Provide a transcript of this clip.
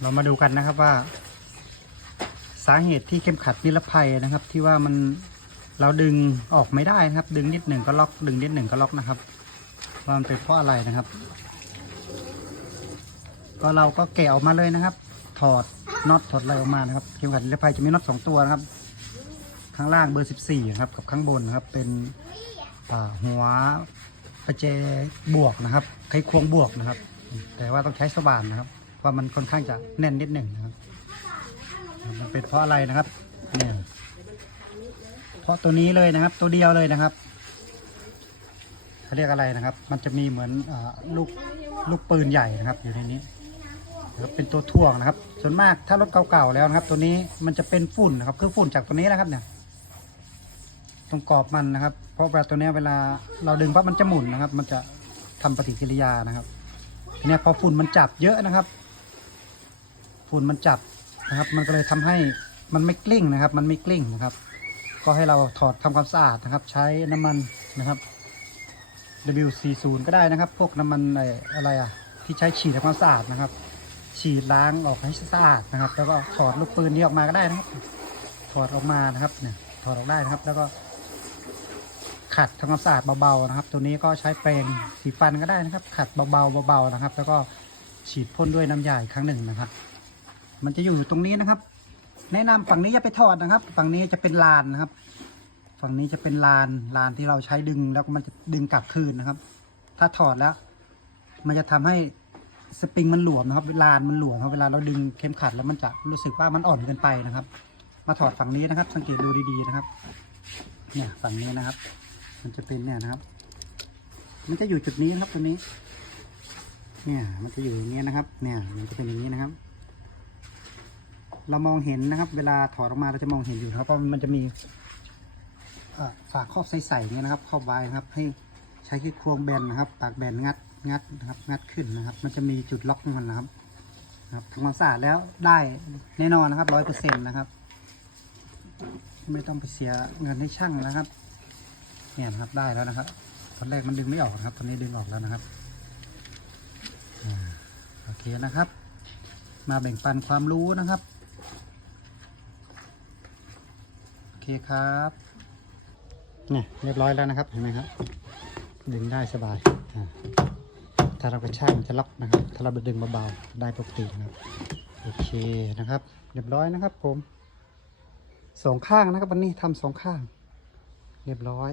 เรามาดูกันนะครับว่า สาเหตุที่เข็มขัดนิรภัยนะครับ ที่ว่ามันเราดึงออกไม่ได้นะครับ ดึงนิดหนึ่งก็ล็อกดึงนิดหนึ่งก็ล็อกนะครับว่ามันเป็นเพราะอะไรนะครับ ก็เราก็แกะออกมาเลยนะครับ ถอดน็อตถอดอะไรออกมานะครับ เข็มขัดนิรภัยจะมีน็อตสองตัวนะครับ ข้างล่างเบอร์14นะครับกับข้างบนนะครับ เป็นอ่าหัวประแจบวกนะครับไขควงบวกนะครับ แต่ว่าต้องใช้สว่านนะครับ เพราะมันค่อนข้างจะแน่นนิดหนึ่งนะครับมันเป็นเพราะอะไรนะครับเนี่ยเพราะตัวนี้เลยนะครับ ตัวเดียวเลยนะครับเขาเรียกอะไรนะครับ มันจะมีเหมือนอลูกลูกปืนใหญ่นะครับ อยู่ในนี้ครับเป็นตัวถ่วงนะครับ ส่วนมากถ้ารถเก่าๆแล้วนะครับ ตัวนี้มันจะเป็นฝุ่นนะครับ คือฝุ่นจากตัวนี้นะครับเนี่ยตรงกรอบมันนะครับ เพราะเวลาตัวนี้เวลาเราดึงปั๊บมันจะหมุนนะครับ มันจะทำปฏิกิริยานะครับทีนี้พอฝุ่นมันจับเยอะนะครับ ฝุ่นมันจับนะครับ มันก็เลยทำให้มันไม่กลิ้งนะครับ มันไม่กลิ้งนะครับ ก็ให้เราถอดทำความสะอาดนะครับ ใช้น้ำมันนะครับ W40 ก็ได้นะครับ พวกน้ำมันไอ้อะไรอะที่ใช้ฉีดทำความสะอาดนะครับ ฉีดล้างออกให้สะอาดนะครับ แล้วก็ถอดลูกปืนนี้ออกมาก็ได้นะครับ ถอดออกมานะครับเนี่ยถอดออกได้นะครับ แล้วก็ขัดทำความสะอาดเบาๆนะครับ ตัวนี้ก็ใช้แปรงสีฟันก็ได้นะครับ ขัดเบาๆเบาๆนะครับ แล้วก็ฉีดพ่นด้วยน้ำยาอีกครั้งหนึ่งนะครับ มันจะอยู่ตรงนี้นะครับ แนะนำฝั่งนี้อย่าไปถอดนะครับ ฝั่งนี้จะเป็นลานนะครับ ฝั่งนี้จะเป็นลานลานที่เราใช้ดึงแล้วก็มันจะดึงกลับคืนนะครับ ถ้าถอดแล้ว มันจะทำให้สปริงมันหลวมนะครับลานมันหลวมครับเวลาเราดึงเข็มขัดแล้วมันจะรู้สึกว่ามันอ่อนเกินไปนะครับ มาถอดฝั่งนี้นะครับ สังเกตดูดีๆนะครับ เนี่ยฝั่งนี้นะครับ มันจะเป็นเนี่ยนะครับ มันจะอยู่จุดนี้นะครับตัวนี้ เนี่ยมันจะอยู่อย่างนี้นะครับ เนี่ยมันจะเป็นอย่างนี้นะครับ เรามองเห็นนะครับ เวลาถอดออกมาเราจะมองเห็นอยู่นะครับเพราะมันจะมีฝาครอบใสๆเนี่ยนะครับครอบไว้นะครับ ให้ใช้ที่ควงแบนนะครับ ปากแบนงัดงัดนะครับงัดขึ้นนะครับ มันจะมีจุดล็อกของมันนะครับครับทำความสะอาดแล้วได้แน่นอนนะครับร้อยเปอร์เซ็นต์นะครับ ไม่ต้องไปเสียเงินให้ช่างนะครับเนี่ยนะครับได้แล้วนะครับตอนแรกมันดึงไม่ออกนะครับ ตอนนี้ดึงออกแล้วนะครับโอเคนะครับ มาแบ่งปันความรู้นะครับ โอเคครับนี่เรียบร้อยแล้วนะครับเห็นไหมครับ ดึงได้สบาย ถ้าเรากระชากมันจะล็อกนะครับ ถ้าเราไปดึงเบาๆได้ปกตินะครับโอเคนะครับ เรียบร้อยนะครับผมสองข้างนะครับวันนี้ทำสองข้าง เรียบร้อย